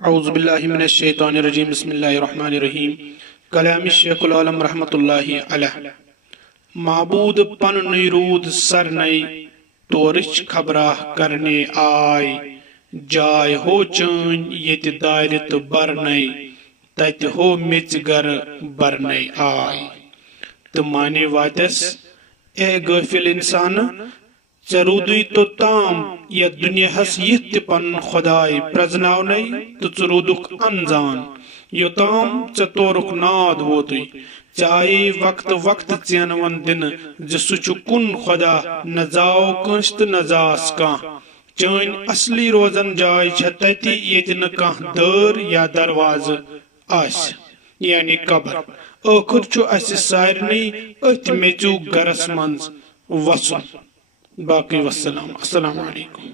औज़ुबिल्लाहि मिनश्शैतानिर्रजीम बिस्मिल्लाहिर्रहमानिर्रहीम। कलाम शेखुल आलम रहमतुल्लाहि अलैह। माबूद पन रूद सर नई तोरिच खबराह करने आय। जाय हो चन यत दार तो बर नई तत हो मिच गर बर नई आय। तो माने वातस ए गफिल इंसान चरूदुई तो ताम या दुनियाहस यह पन खुदाय प्रजनावन तो चरूदुक अनजान योताम च तोरुक नाद वोतुई चाहे वक्त वक्त चेनवन दिन जसुचु कुन खुदा न जाओ कंस तो न जास कां चन असली रोजन जाय छ तति यत न कां दर या दरवाज आस यानी कब्र। आखिर छु अस सारनी अथ मेचू गरस मंज वसन। बाकी वस्सलाम अस्सलामु अलैकुम।